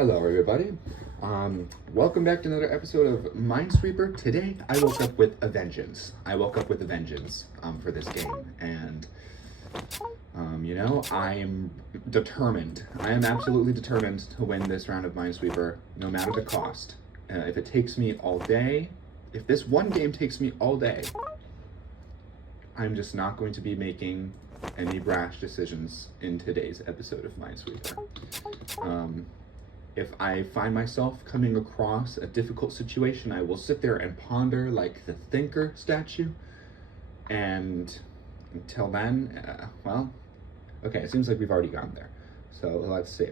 Hello everybody, welcome back to another episode of Minesweeper. Today I woke up with a vengeance. For this game, and I'm determined. I am absolutely determined to win this round of Minesweeper, no matter the cost. If it takes me all day, if this one game takes me all day, I'm just not going to be making any brash decisions in today's episode of Minesweeper. If I find myself coming across a difficult situation, I will sit there and ponder like the thinker statue. And until then, okay, it seems like we've already gone there. So let's see.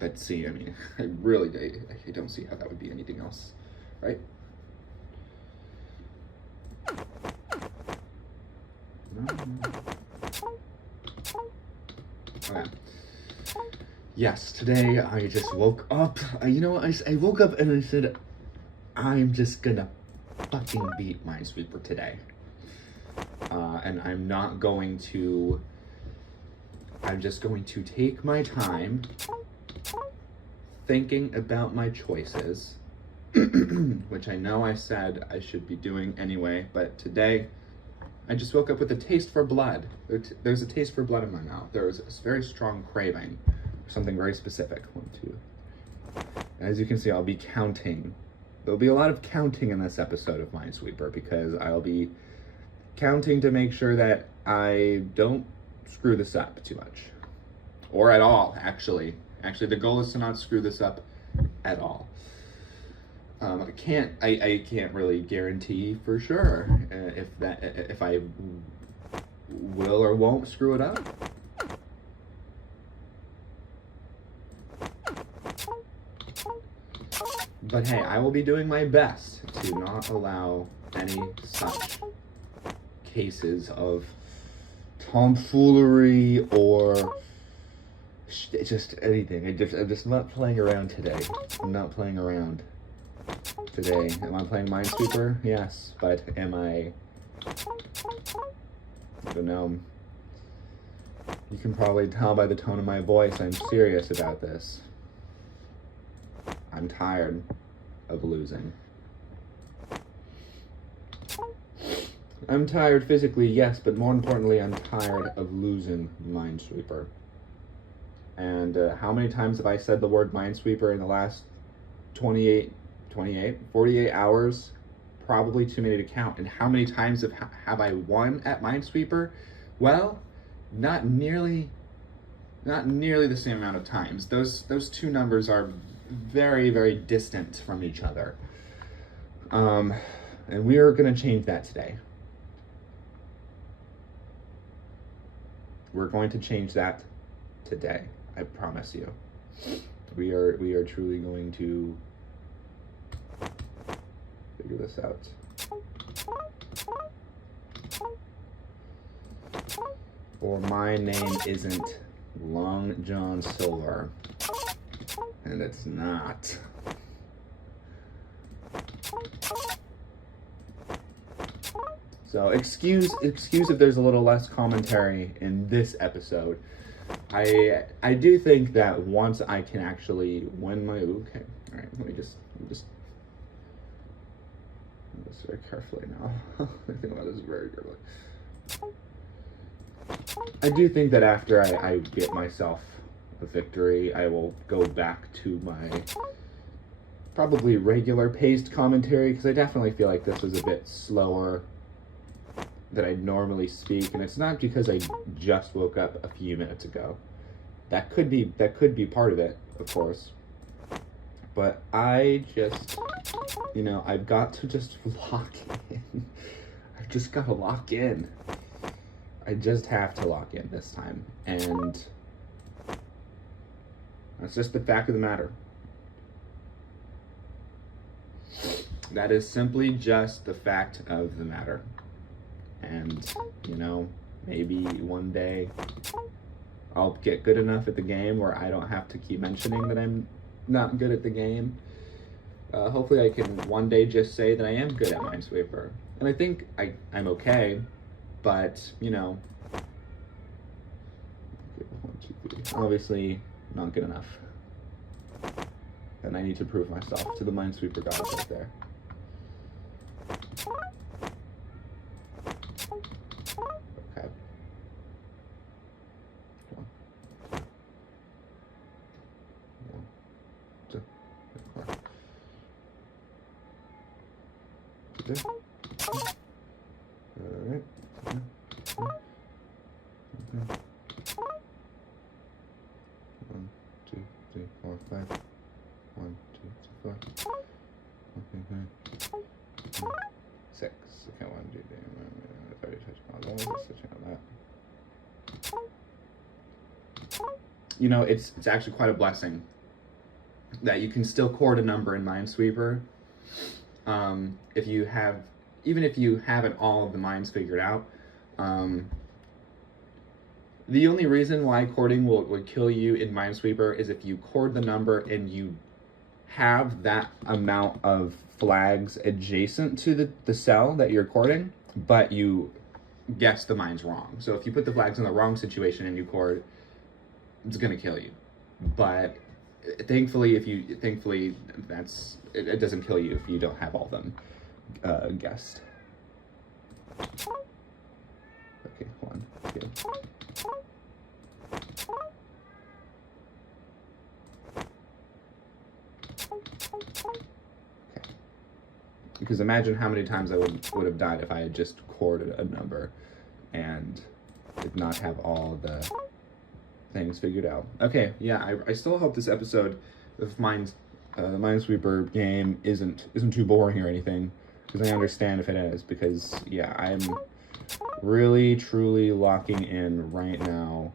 Let's see, I mean, I don't see how that would be anything else, right? Okay. Yes, today I just woke up. I woke up and I said, I'm just gonna fucking beat Minesweeper today. And I'm just going to take my time thinking about my choices, which I know I said I should be doing anyway, but today, I just woke up with a taste for blood. There's a taste for blood in my mouth. There's a very strong craving for something very specific. 1, 2. As you can see, I'll be counting. There'll be a lot of counting in this episode of Minesweeper because I'll be counting to make sure that I don't screw this up too much. Or at all, actually. Actually, the goal is to not screw this up at all. I can't really guarantee for sure if I will or won't screw it up. But hey, I will be doing my best to not allow any such cases of tomfoolery or just anything. I'm just not playing around today. I'm not playing around today. Am I playing Minesweeper? Yes, but am I don't know. You can probably tell by the tone of my voice I'm serious about this. I'm tired of losing. I'm tired physically, yes, but more importantly, I'm tired of losing Minesweeper. And how many times have I said the word Minesweeper in the last 48 hours? Probably too many to count. And how many times have I won at Minesweeper? Well, not nearly the same amount of times. Those two numbers are very, very distant from each other. And we are going to change that today. We're going to change that today. I promise you. We are truly going to figure this out. Or my name isn't Long John Silver. And it's not. So excuse if there's a little less commentary in this episode. I do think that once I can actually win my okay. Alright, let me just very carefully now. I think about this very carefully. I do think that after I get myself a victory, I will go back to my probably regular paced commentary, because I definitely feel like this was a bit slower than I normally speak, and it's not because I just woke up a few minutes ago. That could be part of it, of course. But I just, I've got to just lock in. I've just got to lock in. I just have to lock in this time. And that's just the fact of the matter. That is simply just the fact of the matter. And, maybe one day I'll get good enough at the game where I don't have to keep mentioning that I'm not good at the game. Hopefully I can one day just say that I am good at Minesweeper. And I think I'm okay. but, you know, obviously not good enough. And I need to prove myself to the Minesweeper gods right there. Okay. Alright. One, two, three, four, five. 1, 2, 3, 4. Okay, 6. Okay, 1, 2, 3. I've already touched all those. Let's touch on that. You know, it's actually quite a blessing that you can still chord a number in Minesweeper. If you have, even if you haven't all of the mines figured out. The only reason why chording would kill you in Minesweeper is if you chord the number and you have that amount of flags adjacent to the cell that you're chording, but you guess the mines wrong. So if you put the flags in the wrong situation and you chord, it's gonna kill you. But thankfully, it doesn't kill you if you don't have all of them guessed. Okay, 1, 2. Okay. Because imagine how many times I would have died if I had just chorded a number and did not have all the things figured out. Okay, yeah, I still hope this episode of the Minesweeper game isn't too boring or anything, because I understand if it is, because yeah, I'm really truly locking in right now.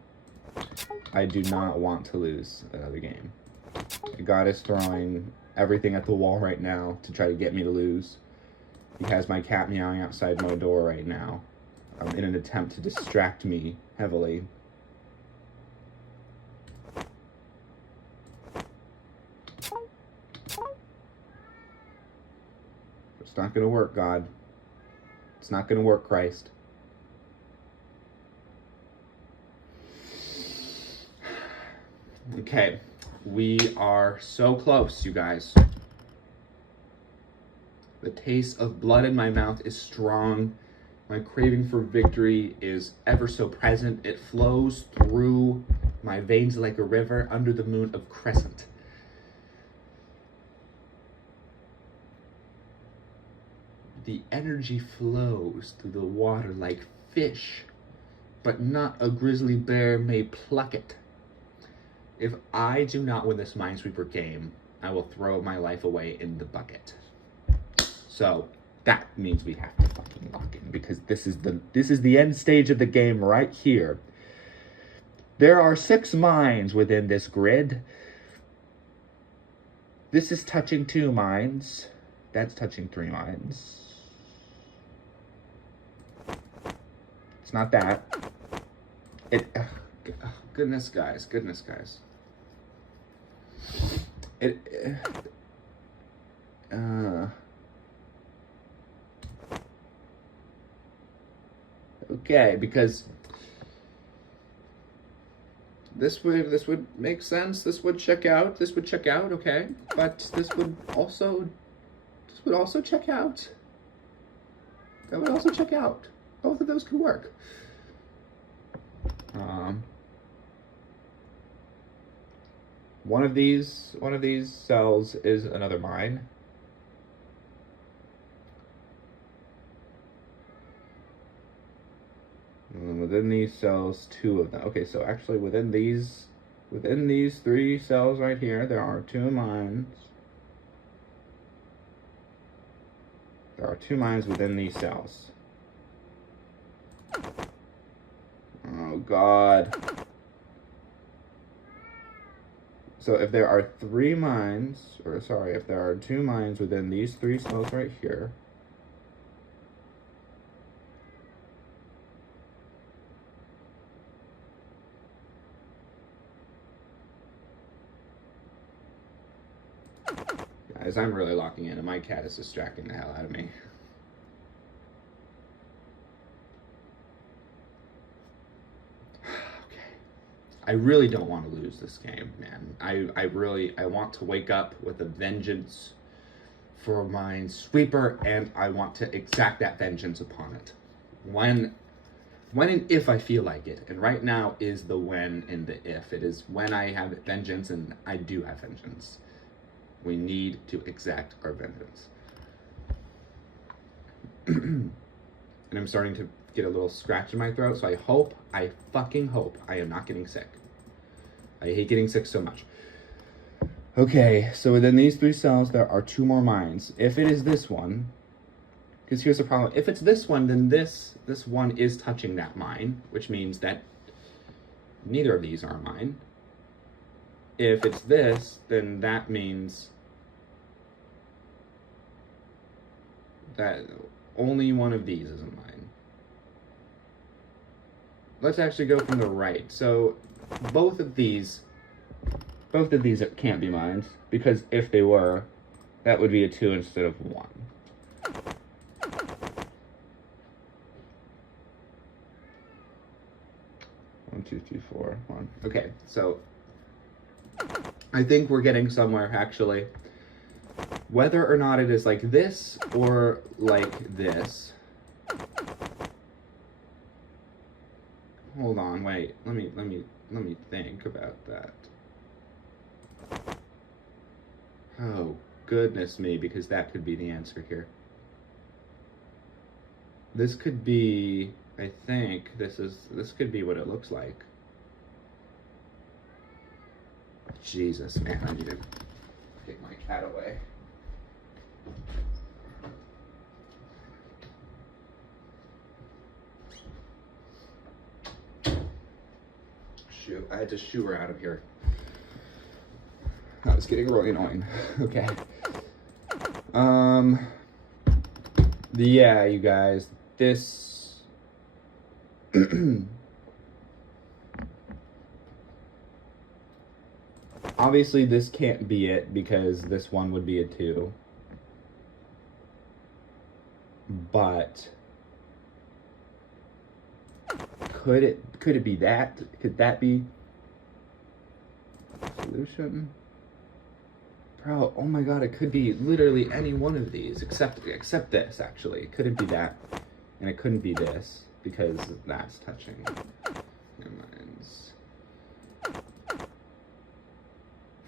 I do not want to lose another game. God is throwing everything at the wall right now to try to get me to lose. He has my cat meowing outside my door right now, in an attempt to distract me heavily. It's not going to work, God. It's not going to work, Christ. Okay, we are so close, you guys. The taste of blood in my mouth is strong. My craving for victory is ever so present. It flows through my veins like a river under the moon of crescent. The energy flows through the water like fish, but not a grizzly bear may pluck it. If I do not win this Minesweeper game, I will throw my life away in the bucket. So that means we have to fucking lock in, because this is the end stage of the game right here. There are 6 mines within this grid. This is touching 2 mines. That's touching 3 mines. It's not that. Goodness, guys. Okay, because this would make sense. This would check out. Okay, but this would also check out. That would also check out. Both of those could work. One of these cells is another mine. And within these cells, 2 of them. Okay, so actually within these 3 cells right here, there are 2 mines. There are 2 mines within these cells. Oh God. So if there are 3 mines, if there are 2 mines within these 3 cells right here, guys, I'm really locking in, and my cat is distracting the hell out of me. I really don't want to lose this game, man. I want to wake up with a vengeance for Minesweeper, and I want to exact that vengeance upon it. When and if I feel like it. And right now is the when and the if. It is when I have vengeance, and I do have vengeance. We need to exact our vengeance. And I'm starting to get a little scratch in my throat, so I fucking hope I am not getting sick. I hate getting sick so much. Okay, so within these 3 cells, there are 2 more mines. If it is this one, because here's the problem. If it's this one, then this one is touching that mine, which means that neither of these are mine. If it's this, then that means that only one of these is a mine. Let's actually go from the right. So both of these can't be mines, because if they were, that would be a 2 instead of 1. 1, 2, 3, 4, 1. Okay, so I think we're getting somewhere, actually. Whether or not it is like this or like this. Hold on, wait. Let me think about that. Oh, goodness me, because that could be the answer here. This could be, I think this could be what it looks like. Jesus, man, I need to take my cat away. Shoot, I had to shoo her out of here. That was getting really annoying. Okay. Yeah, you guys, this obviously this can't be it, because this one would be a 2. But could it be that? Could that be solution? Bro, oh my god, it could be literally any one of these, except this, actually. It couldn't be that, and it couldn't be this, because that's touching. Never mind.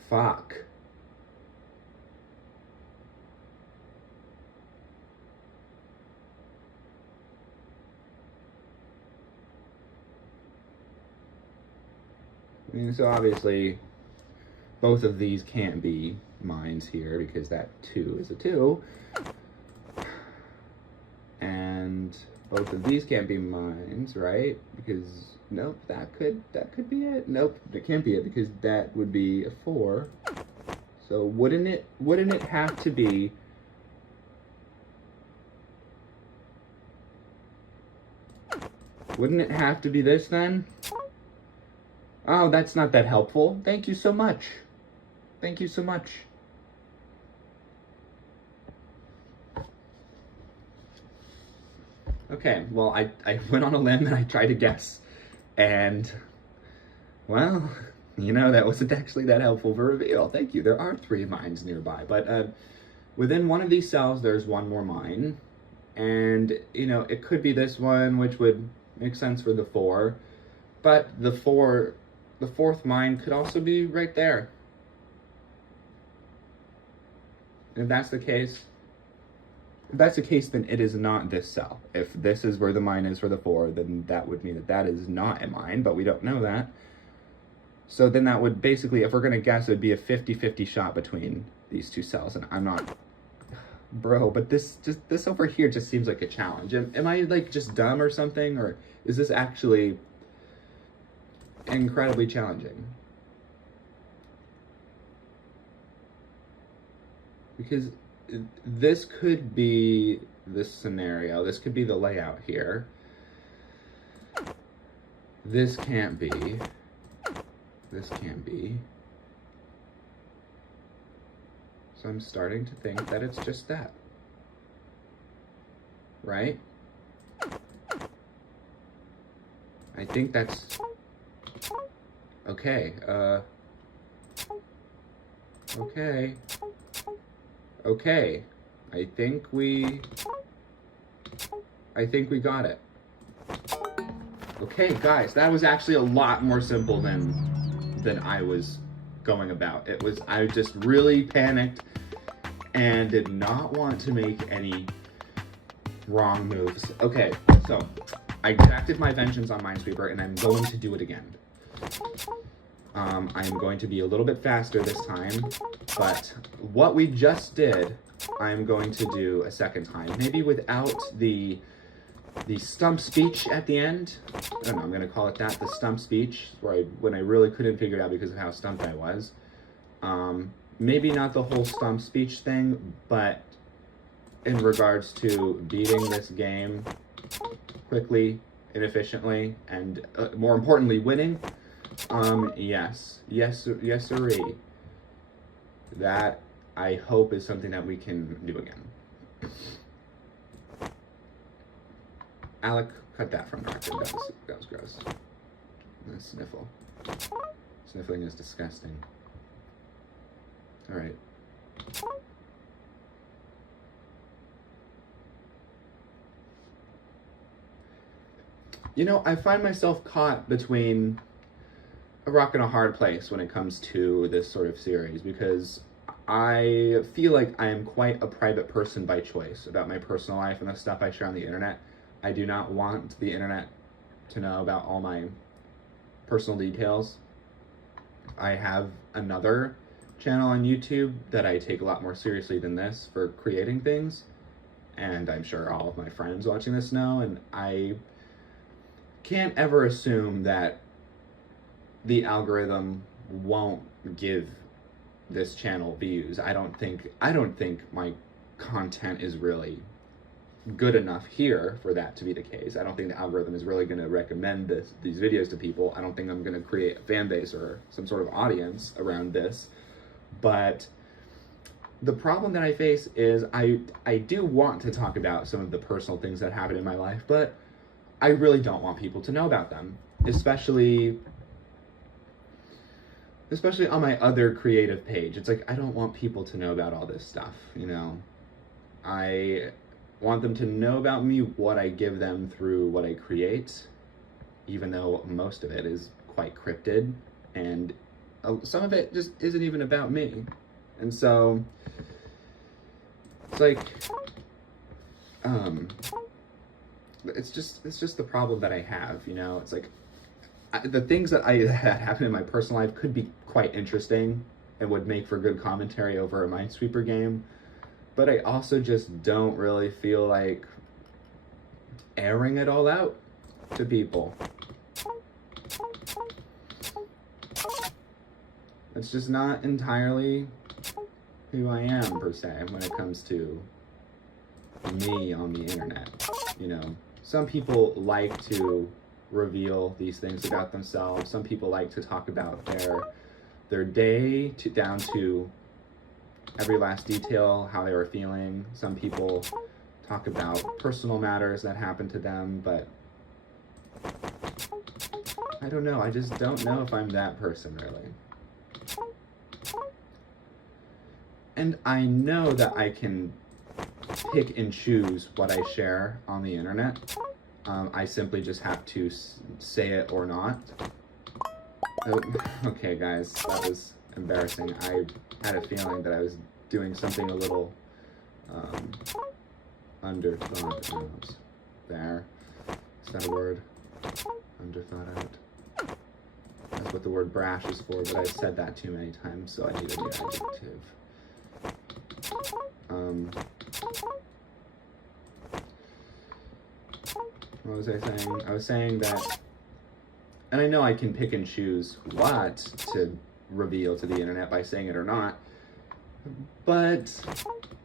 Fuck. I mean, so obviously, both of these can't be mines here, because that 2 is a 2. And both of these can't be mines, right? Because, nope, that could be it. Nope, that can't be it, because that would be a 4. So wouldn't it have to be this then? Oh, that's not that helpful. Thank you so much. Thank you so much. Okay, well, I went on a limb and I tried to guess. And, well, you know, that wasn't actually that helpful of a reveal. Thank you. There are 3 mines nearby. But within one of these cells, there's 1 more mine. And, you know, it could be this one, which would make sense for the 4. But the 4th mine could also be right there. If that's the case, then it is not this cell. If this is where the mine is for the 4, then that would mean that that is not a mine, but we don't know that. So then that would basically, if we're going to guess, it would be a 50-50 shot between these 2 cells, and I'm not... Bro, but this over here just seems like a challenge. Am I, like, just dumb or something, or is this actually incredibly challenging? Because this could be this scenario. This could be the layout here. This can't be. This can't be. So I'm starting to think that it's just that. Right? I think that's Okay, okay. Okay. I think we got it. Okay, guys, that was actually a lot more simple than I was going about. I just really panicked and did not want to make any wrong moves. Okay, so I exacted my vengeance on Minesweeper, and I'm going to do it again. I'm going to be a little bit faster this time, but what we just did, I'm going to do a second time. Maybe without the stump speech at the end. I don't know, I'm going to call it that, the stump speech, when I really couldn't figure it out because of how stumped I was. Maybe not the whole stump speech thing, but in regards to beating this game quickly and efficiently, and more importantly, winning. Yes, sirree. That, I hope, is something that we can do again. Alec, cut that from the record. That was gross. A sniffle. Sniffling is disgusting. All right. You know, I find myself caught between a rock and a hard place when it comes to this sort of series, because I feel like I am quite a private person by choice about my personal life and the stuff I share on the internet. I do not want the internet to know about all my personal details. I have another channel on YouTube that I take a lot more seriously than this for creating things, and I'm sure all of my friends watching this know, and I can't ever assume that the algorithm won't give this channel views. I don't think my content is really good enough here for that to be the case. I don't think the algorithm is really going to recommend these videos to people. I don't think I'm going to create a fan base or some sort of audience around this. But the problem that I face is I do want to talk about some of the personal things that happen in my life, but I really don't want people to know about them, especially on my other creative page. It's like, I don't want people to know about all this stuff, you know? I want them to know about me, what I give them through what I create, even though most of it is quite cryptid, and some of it just isn't even about me. And so it's like, it's just the problem that I have, you know? It's like, the things that happen in my personal life could be quite interesting and would make for good commentary over a Minesweeper game, but I also just don't really feel like airing it all out to people. It's just not entirely who I am, per se, when it comes to me on the internet. You know, some people like to reveal these things about themselves. Some people like to talk about their day down to every last detail, how they were feeling. Some people talk about personal matters that happened to them, but I don't know. I just don't know if I'm that person, really. And I know that I can pick and choose what I share on the internet. I simply just have to say it or not. Oh, okay, guys, that was embarrassing. I had a feeling that I was doing something a little underthought out. There. Is that a word? Underthought out. That's what the word brash is for, but I've said that too many times, so I need a new adjective. What was I saying? I was saying that, and I know I can pick and choose what to reveal to the internet by saying it or not, but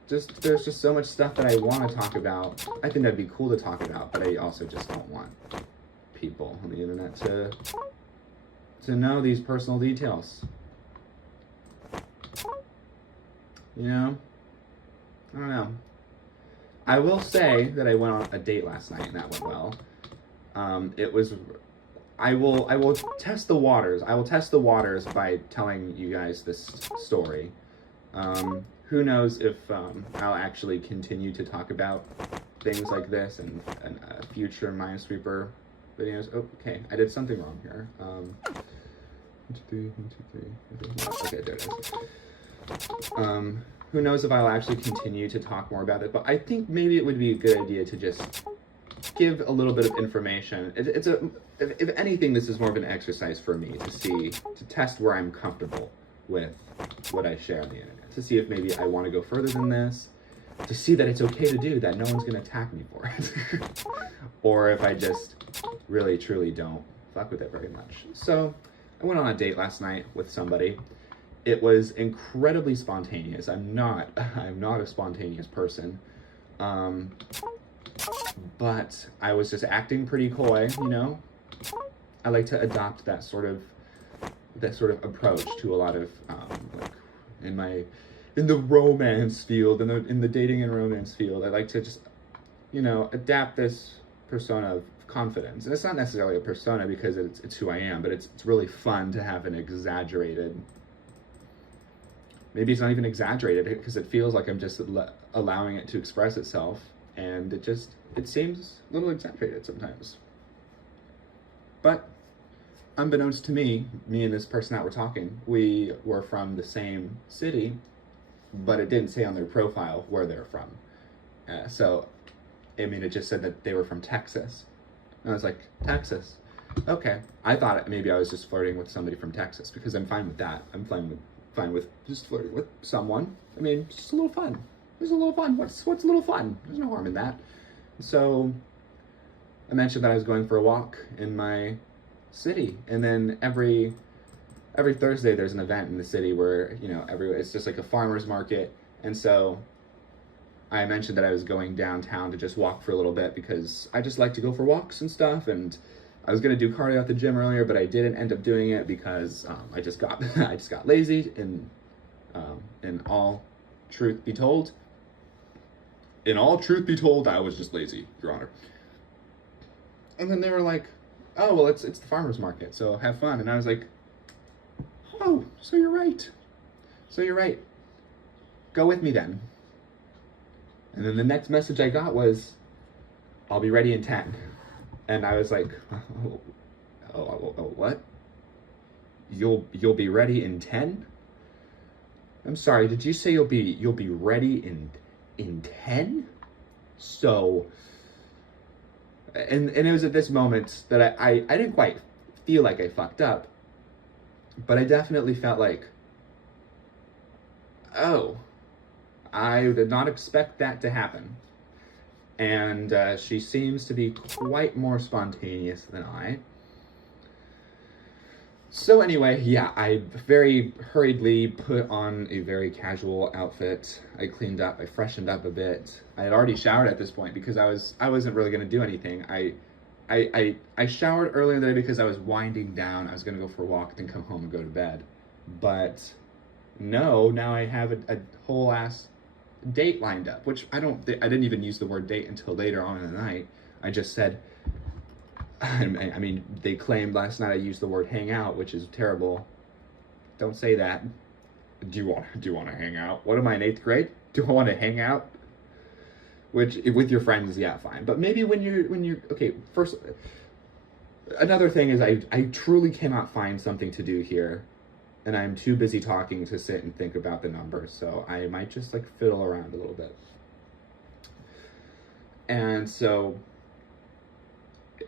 there's just so much stuff that I want to talk about. I think that'd be cool to talk about, but I also just don't want people on the internet to know these personal details. You know? I don't know. I will say that I went on a date last night and that went well. I will test the waters. I will test the waters by telling you guys this story. Who knows if I'll actually continue to talk about things like this and future Minesweeper videos. Oh, okay, I did something wrong here. 1, 2, 3. Okay, there it is. Who knows if I'll actually continue to talk more about it, but I think maybe it would be a good idea to just give a little bit of information. If anything, this is more of an exercise for me to test where I'm comfortable with what I share on the internet, to see if maybe I want to go further than this, to see that it's okay to do, that no one's going to attack me for it, or if I just really, truly don't fuck with it very much. So I went on a date last night with somebody. It was incredibly spontaneous. I'm not a spontaneous person. But I was just acting pretty coy, you know? I like to adopt that sort of approach to a lot of, like, in the romance field, in the dating and romance field. I like to just, you know, adapt this persona of confidence. And it's not necessarily a persona because it's who I am, but it's really fun to have an exaggerated, maybe it's not even exaggerated because it feels like I'm just allowing it to express itself, and it seems a little exaggerated sometimes. But unbeknownst to me and this person that we're talking, we were from the same city, but it didn't say on their profile where they're from. So, I mean, it just said that they were from Texas. And I was like, Texas? Okay. I thought maybe I was just flirting with somebody from Texas, because I'm fine with that. I'm fine with just flirting with someone. I mean, it's just a little fun. There's a little fun. What's a little fun? There's no harm in that. So I mentioned that I was going for a walk in my city, and then every Thursday there's an event in the city where, you know, it's just like a farmer's market. And so I mentioned that I was going downtown to just walk for a little bit because I just like to go for walks and stuff, and I was gonna do cardio at the gym earlier, but I didn't end up doing it because I just got lazy. In all truth be told, I was just lazy, Your Honor. And then they were like, "Oh, well, it's the farmer's market, so have fun." And I was like, "Oh, so you're right. Go with me then." And then the next message I got was, "I'll be ready in 10. And I was like, oh, what? You'll be ready in 10? I'm sorry, did you say you'll be ready in 10? So, and it was at this moment that I didn't quite feel like I fucked up, but I definitely felt like, oh, I did not expect that to happen. And she seems to be quite more spontaneous than I. So anyway, yeah, I very hurriedly put on a very casual outfit. I cleaned up, I freshened up a bit. I had already showered at this point because I wasn't really gonna do anything. I showered earlier in the day because I was winding down. I was gonna go for a walk, then come home and go to bed. But no, now I have a whole ass date lined up, which I didn't even use the word date until later on in the night. I just said, I mean, they claimed last night I used the word hang out, which is terrible. Don't say that. Do you want to hang out? What am I, in 8th grade? Do I want to hang out? Which, with your friends, yeah, fine. But maybe when you're okay, first, another thing is I truly cannot find something to do here, and I'm too busy talking to sit and think about the numbers, so I might just like fiddle around a little bit. And so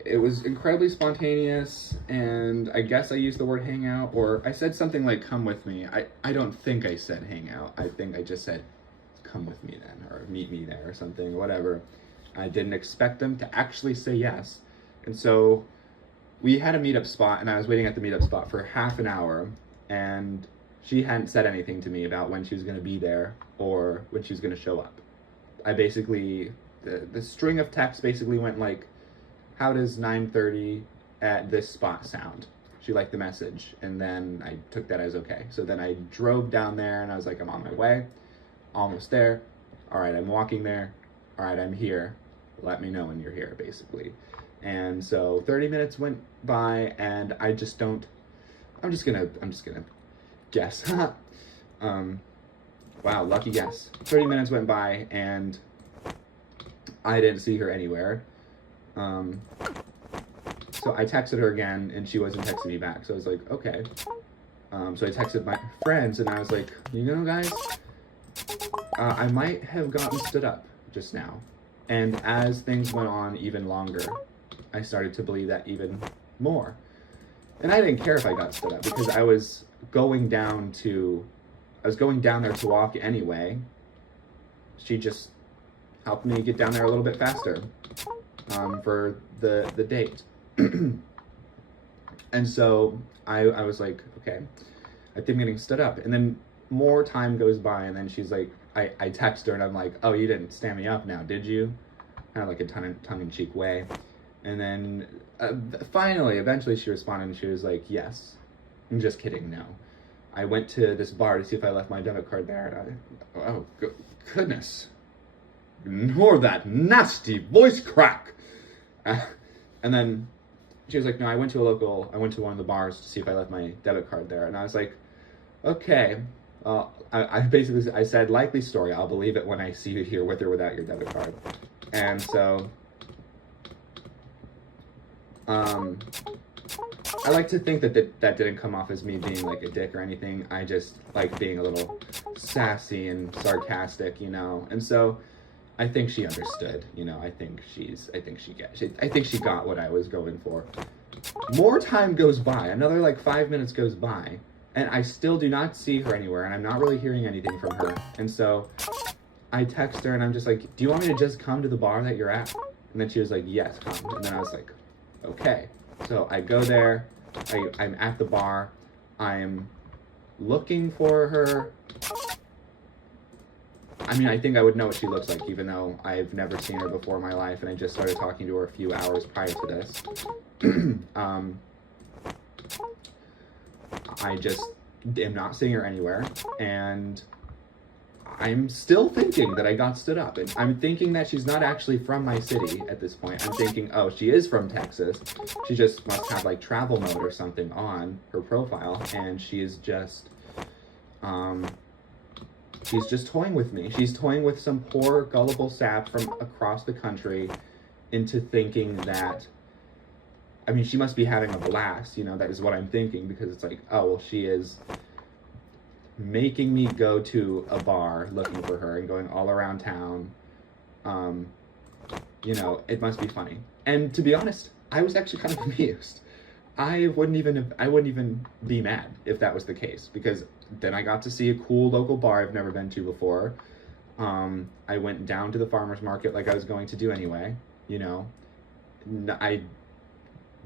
it was incredibly spontaneous, and I guess I used the word hang out, or I said something like come with me. I don't think I said hang out. I think I just said come with me then, or meet me there or something, whatever. I didn't expect them to actually say yes. And so we had a meetup spot, and I was waiting at the meetup spot for half an hour, and she hadn't said anything to me about when she was going to be there or when she was going to show up. I basically, the string of text basically went like, how does 9:30 at this spot sound? She liked the message, and then I took that as okay. So then I drove down there, and I was like, I'm on my way, almost there. All right, I'm walking there. All right, I'm here. Let me know when you're here, basically. And so 30 minutes went by, and I just don't, I'm just gonna guess. Wow, lucky guess. 30 minutes went by, and I didn't see her anywhere. So I texted her again, and she wasn't texting me back. So I was like, okay. So I texted my friends, and I was like, you know, guys, I might have gotten stood up just now. And as things went on even longer, I started to believe that even more. And I didn't care if I got stood up, because I was going down there to walk anyway. She just helped me get down there a little bit faster for the date. And so I was like, okay, I think I'm getting stood up. And then more time goes by, and then she's like, I text her, and I'm like, oh, you didn't stand me up now, did you? Kind of like a tongue-in-cheek way. And then eventually she responded, and she was like, yes. I'm just kidding, no. I went to this bar to see if I left my debit card there, and oh, goodness. Ignore that nasty voice crack. And then she was like, no, I went to one of the bars to see if I left my debit card there. And I was like, okay. I said, likely story. I'll believe it when I see you here with or without your debit card. And so, I like to think that didn't come off as me being like a dick or anything. I just like being a little sassy and sarcastic, you know. And so, I think she understood, you know. I think she got what I was going for. More time goes by. Another like 5 minutes goes by, and I still do not see her anywhere, and I'm not really hearing anything from her. And so I text her, and I'm just like, do you want me to just come to the bar that you're at? And then she was like, yes, come. And then I was like, okay. So I go there. I'm at the bar. I'm looking for her. I mean, I think I would know what she looks like, even though I've never seen her before in my life, and I just started talking to her a few hours prior to this. I just am not seeing her anywhere, and I'm still thinking that I got stood up. And I'm thinking that she's not actually from my city at this point. I'm thinking, oh, she is from Texas. She just must have like travel mode or something on her profile, and she's just toying with me. She's toying with some poor, gullible sap from across the country into thinking that, I mean, she must be having a blast, you know. That is what I'm thinking, because it's like, oh, well, she is making me go to a bar looking for her and going all around town. You know, it must be funny. And to be honest, I was actually kind of amused. I wouldn't even be mad if that was the case, because then I got to see a cool local bar I've never been to before. I went down to the farmer's market like I was going to do anyway, you know. I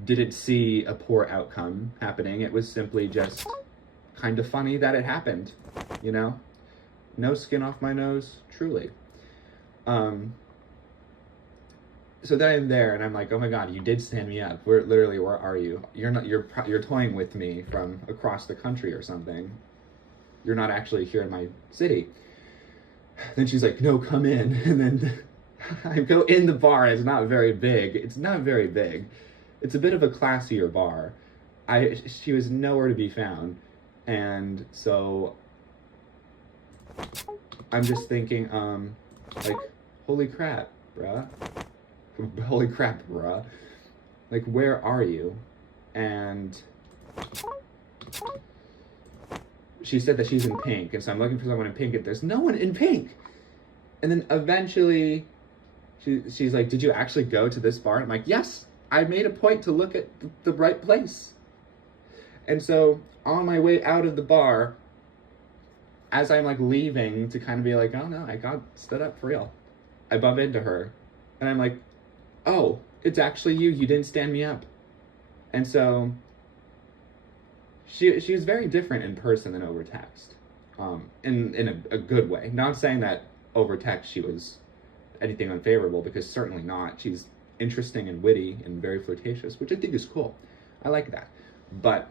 didn't see a poor outcome happening. It was simply just kind of funny that it happened, you know. No skin off my nose, truly. So then I'm there, and I'm like, oh my god, you did stand me up. Where are you? You're toying with me from across the country or something. You're not actually here in my city. Then she's like, no, come in. And then I go in the bar. It's not very big. It's a bit of a classier bar. She was nowhere to be found. And so I'm just thinking, like, holy crap, bruh. Like, where are you? And she said that she's in pink, and so I'm looking for someone in pink, and there's no one in pink. And then eventually she's like, did you actually go to this bar? And I'm like, yes, I made a point to look at the right place. And so on my way out of the bar, as I'm like leaving to kind of be like, oh no, I got stood up for real, I bump into her, and I'm like, oh, it's actually you didn't stand me up. And so she was very different in person than over text, in a good way. Not saying that over text she was anything unfavorable, because certainly not. She's interesting and witty and very flirtatious, which I think is cool. I like that. But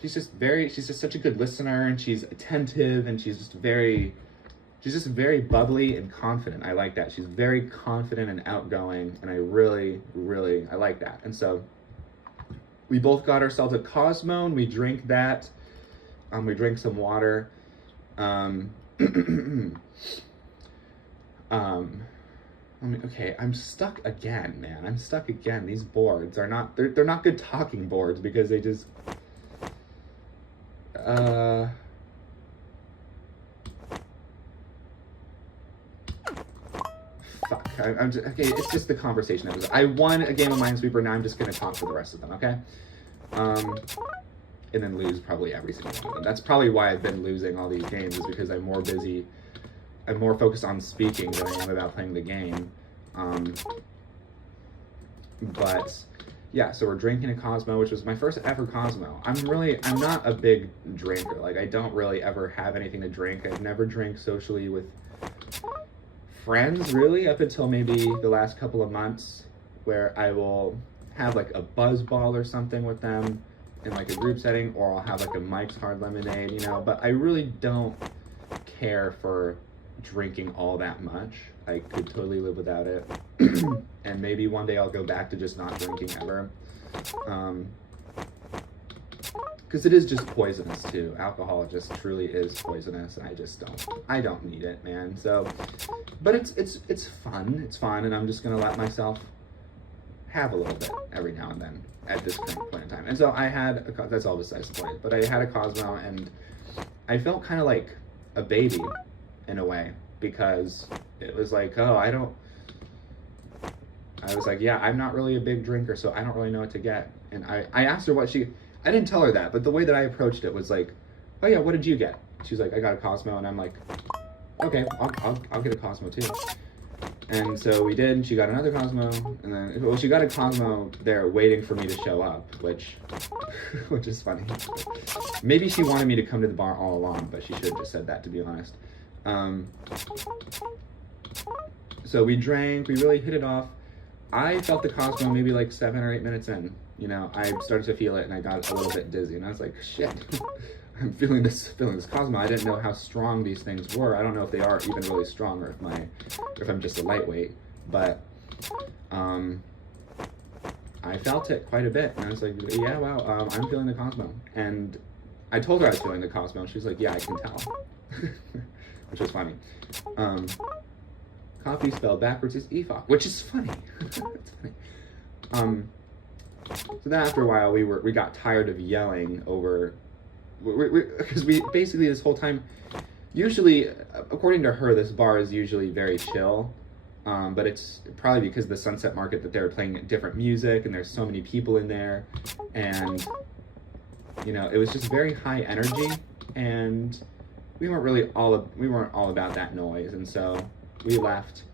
she's just such a good listener, and she's attentive, and she's she's just very bubbly and confident. I like that. She's very confident and outgoing, and I really, really, I like that. And so we both got ourselves a Cosmo, and we drank that. We drank some water. Okay, I'm stuck again, man. I'm stuck again. These boards are not, they're not good talking boards because they just, fuck. I'm just, okay, it's just the conversation episode. I won a game of Minesweeper, now I'm just gonna talk for the rest of them, okay? And then lose probably every single one of them. That's probably why I've been losing all these games, is because I'm more busy, I'm more focused on speaking than I am about playing the game. But yeah, so we're drinking a Cosmo, which was my first ever Cosmo. I'm not a big drinker. Like, I don't really ever have anything to drink. I've never drank socially with friends, really, up until maybe the last couple of months, where I will have like a buzz ball or something with them in like a group setting, or I'll have like a Mike's Hard Lemonade, you know, but I really don't care for drinking all that much. I could totally live without it. And maybe one day I'll go back to just not drinking ever. Because it is just poisonous too. Alcohol just truly is poisonous, and I don't need it, man. So, but it's fun. It's fun, and I'm just gonna let myself have a little bit every now and then at this current point in time. And so I had that's all besides the point, but I had a Cosmo, and I felt kind of like a baby in a way, because it was like, oh, I was like, yeah, I'm not really a big drinker, so I don't really know what to get. And I asked her what I didn't tell her that, but the way that I approached it was like, oh yeah, what did you get? She was like, I got a Cosmo, and I'm like, okay, I'll get a Cosmo too. And so we did, and she got another Cosmo, and then, well, she got a Cosmo there waiting for me to show up, which is funny. Maybe she wanted me to come to the bar all along, but she should have just said that, to be honest. So we drank, we really hit it off. I felt the Cosmo maybe like 7 or 8 minutes in. You know, I started to feel it, and I got a little bit dizzy, and I was like, shit, I'm feeling this Cosmo. I didn't know how strong these things were. I don't know if they are even really strong, or if I'm just a lightweight, but I felt it quite a bit, and I was like, yeah, wow, I'm feeling the Cosmo. And I told her I was feeling the Cosmo, and she was like, yeah, I can tell. Which was funny. Coffee spelled backwards is EFOC, which is funny. It's funny. So then after a while, we got tired of yelling over, because we basically this whole time, usually, according to her, this bar is usually very chill, but it's probably because of the Sunset Market that they were playing different music, and there's so many people in there, and, you know, it was just very high energy, and we weren't all about that noise, and so we left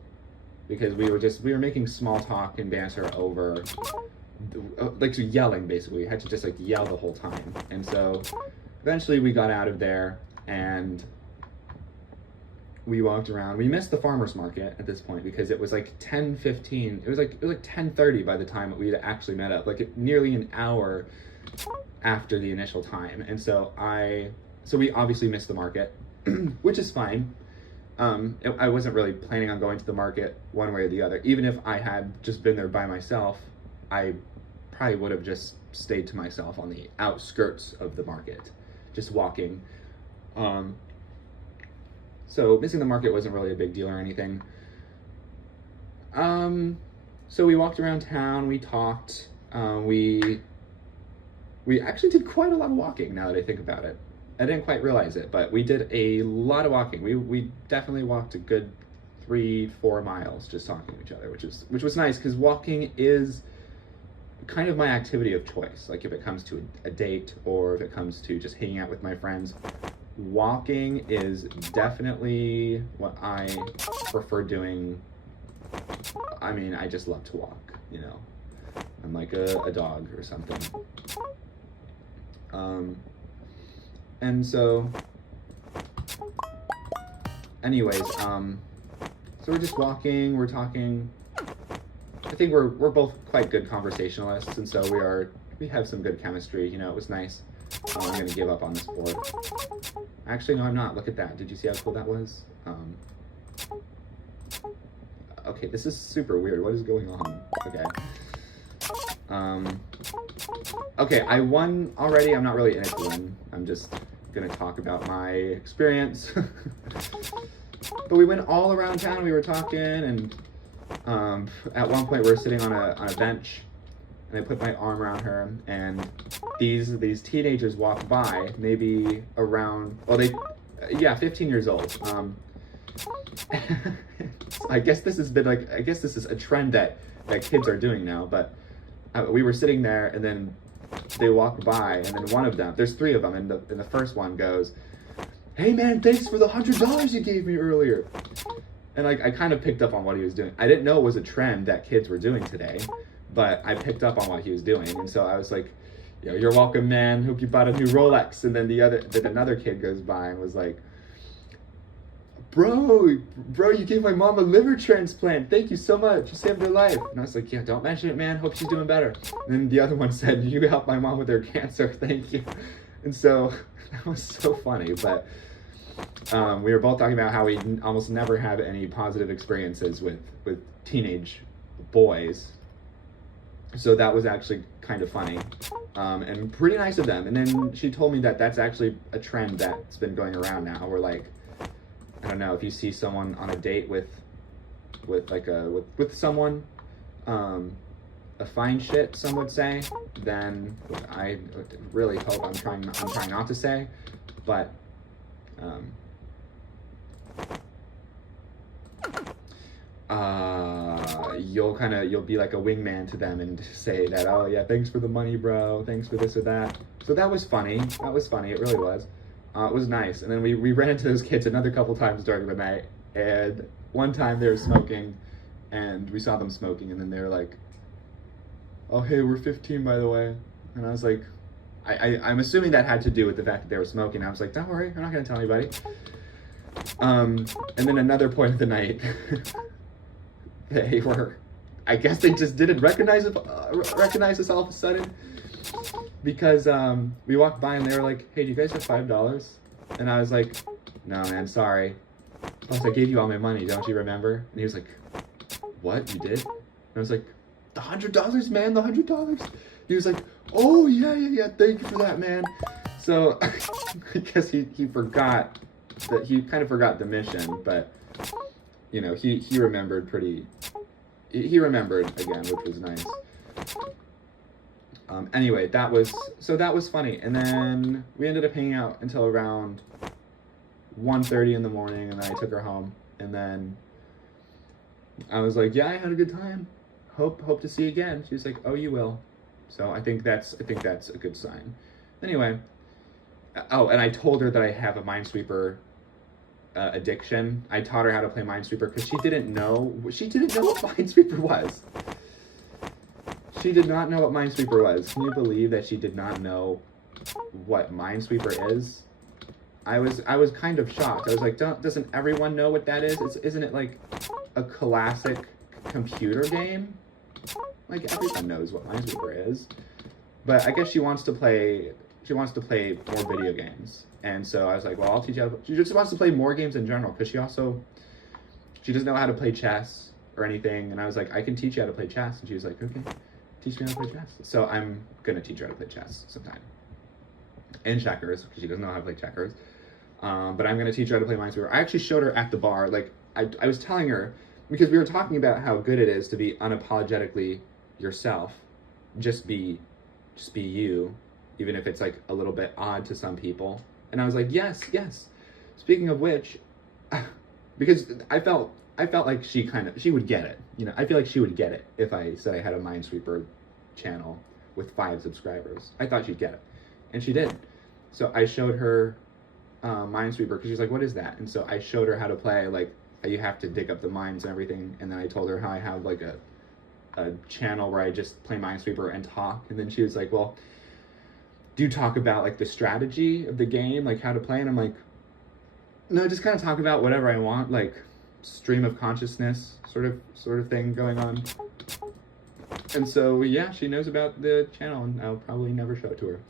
because we were making small talk and banter over, like, so yelling, basically. We had to just like yell the whole time. And so eventually we got out of there, and we walked around. We missed the farmer's market at this point because it was like 10:15. It was like 10:30 by the time we had actually met up, like nearly an hour after the initial time. And so we obviously missed the market, which is fine. I wasn't really planning on going to the market one way or the other. Even if I had just been there by myself, I probably would have just stayed to myself on the outskirts of the market, just walking. So missing the market wasn't really a big deal or anything. So we walked around town, we talked, we actually did quite a lot of walking, now that I think about it. I didn't quite realize it, but we did a lot of walking. We definitely walked a good 3-4 miles just talking to each other, which was nice, because walking is kind of my activity of choice. Like, if it comes to a date, or if it comes to just hanging out with my friends, walking is definitely what I prefer doing. I mean, I just love to walk, you know. I'm like a dog or something. And so, anyways, so we're just walking, we're talking. I think we're both quite good conversationalists, and so we have some good chemistry. You know, it was nice. I'm gonna give up on this board. Actually, no, I'm not. Look at that. Did you see how cool that was? Um, okay, this is super weird. What is going on? Okay. Okay, I won already. I'm not really in it to win. I'm just gonna talk about my experience. But we went all around town. We were talking, and at one point we were sitting on a bench, and I put my arm around her, and these teenagers walked by, maybe around, well, 15 years old. I guess this has been like, I guess this is a trend that kids are doing now, but we were sitting there, and then they walked by, and then one of them, there's three of them, and the first one goes, "Hey man, thanks for the $100 you gave me earlier." And like, I kind of picked up on what he was doing. I didn't know it was a trend that kids were doing today, but I picked up on what he was doing, and so I was like, "You're welcome, man. Hope you bought a new Rolex." And then another kid goes by and was like, Bro, you gave my mom a liver transplant. Thank you so much. You saved her life." And I was like, "Yeah, don't mention it, man. Hope she's doing better." And then the other one said, "You helped my mom with her cancer. Thank you." And so that was so funny. But we were both talking about how we almost never have any positive experiences with teenage boys. So that was actually kind of funny and pretty nice of them. And then she told me that that's actually a trend that's been going around now. Where like, I don't know, if you see someone on a date with someone, a fine shit, some would say, then I really hope, I'm trying not to say, but you'll be like a wingman to them and say that, "Oh yeah, thanks for the money, bro. Thanks for this or that." So that was funny. It really was. It was nice. And then we ran into those kids another couple times during the night. And one time they were smoking, and we saw them smoking, and then they were like, "Oh, hey, we're 15, by the way." And I was like, I'm assuming that had to do with the fact that they were smoking. I was like, "Don't worry, I'm not going to tell anybody." And then another point of the night, I guess they just didn't recognize us all of a sudden. Because we walked by and they were like, "Hey, do you guys have $5? And I was like, "No, man, sorry. Plus, I gave you all my money, don't you remember?" And he was like, "What, you did?" And I was like, "The $100, man, the $100. He was like, "Oh, yeah, thank you for that, man." So I guess he forgot that he kind of forgot the mission, but he remembered he remembered again, which was nice. Anyway, that was funny. And then we ended up hanging out until around 1:30 in the morning, and then I took her home. And then I was like, "Yeah, I had a good time. Hope to see you again." She was like, "Oh, you will." So I think that's a good sign. Anyway, oh, and I told her that I have a Minesweeper addiction. I taught her how to play Minesweeper because she didn't know what Minesweeper was. She did not know what Minesweeper was. Can you believe that she did not know what Minesweeper is? I was kind of shocked. I was like, doesn't everyone know what that is? Isn't it like a classic computer game? Like, everyone knows what Minesweeper is. But I guess she wants to play more video games. And so I was like, well, I'll teach you she just wants to play more games in general, because she doesn't know how to play chess or anything. And I was like, I can teach you how to play chess. And she was like, okay, teach me how to play chess. So I'm gonna teach her how to play chess sometime. And checkers, because she doesn't know how to play checkers. But I'm gonna teach her how to play Minesweeper. I actually showed her at the bar. Like, I was telling her, because we were talking about how good it is to be unapologetically yourself. Just be you, even if it's like a little bit odd to some people. And I was like, yes. Speaking of which, because I felt like she would get it. I feel like she would get it if I said I had a Minesweeper channel with 5 subscribers. I thought she'd get it, and she did. So I showed her Minesweeper, because she's like, what is that? And so I showed her how to play, like, how you have to dig up the mines and everything. And then I told her how I have like a channel where I just play Minesweeper and talk. And then she was like, well, do you talk about like the strategy of the game, like how to play? And I'm like, no, just kind of talk about whatever I want, like stream of consciousness sort of thing going on. And so yeah, she knows about the channel, and I'll probably never show it to her.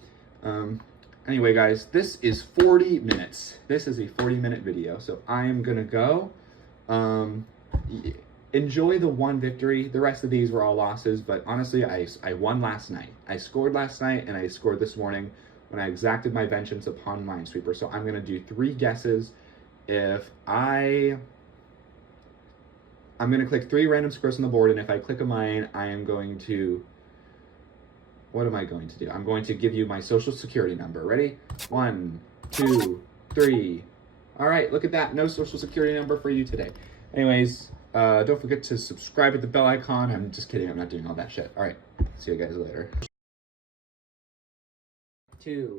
Anyway, guys, this is 40 minutes. This is a 40-minute video, so I am gonna go. Enjoy the one victory. The rest of these were all losses, but honestly, I won last night. I scored last night, and I scored this morning when I exacted my vengeance upon Minesweeper. So I'm gonna do 3 guesses. I'm gonna click 3 random squares on the board, and if I click a mine, I am going to. What am I going to do? I'm going to give you my social security number. Ready? 1, 2, 3. All right, look at that. No social security number for you today. Anyways, don't forget to subscribe with the bell icon. I'm just kidding. I'm not doing all that shit. All right. See you guys later. 2.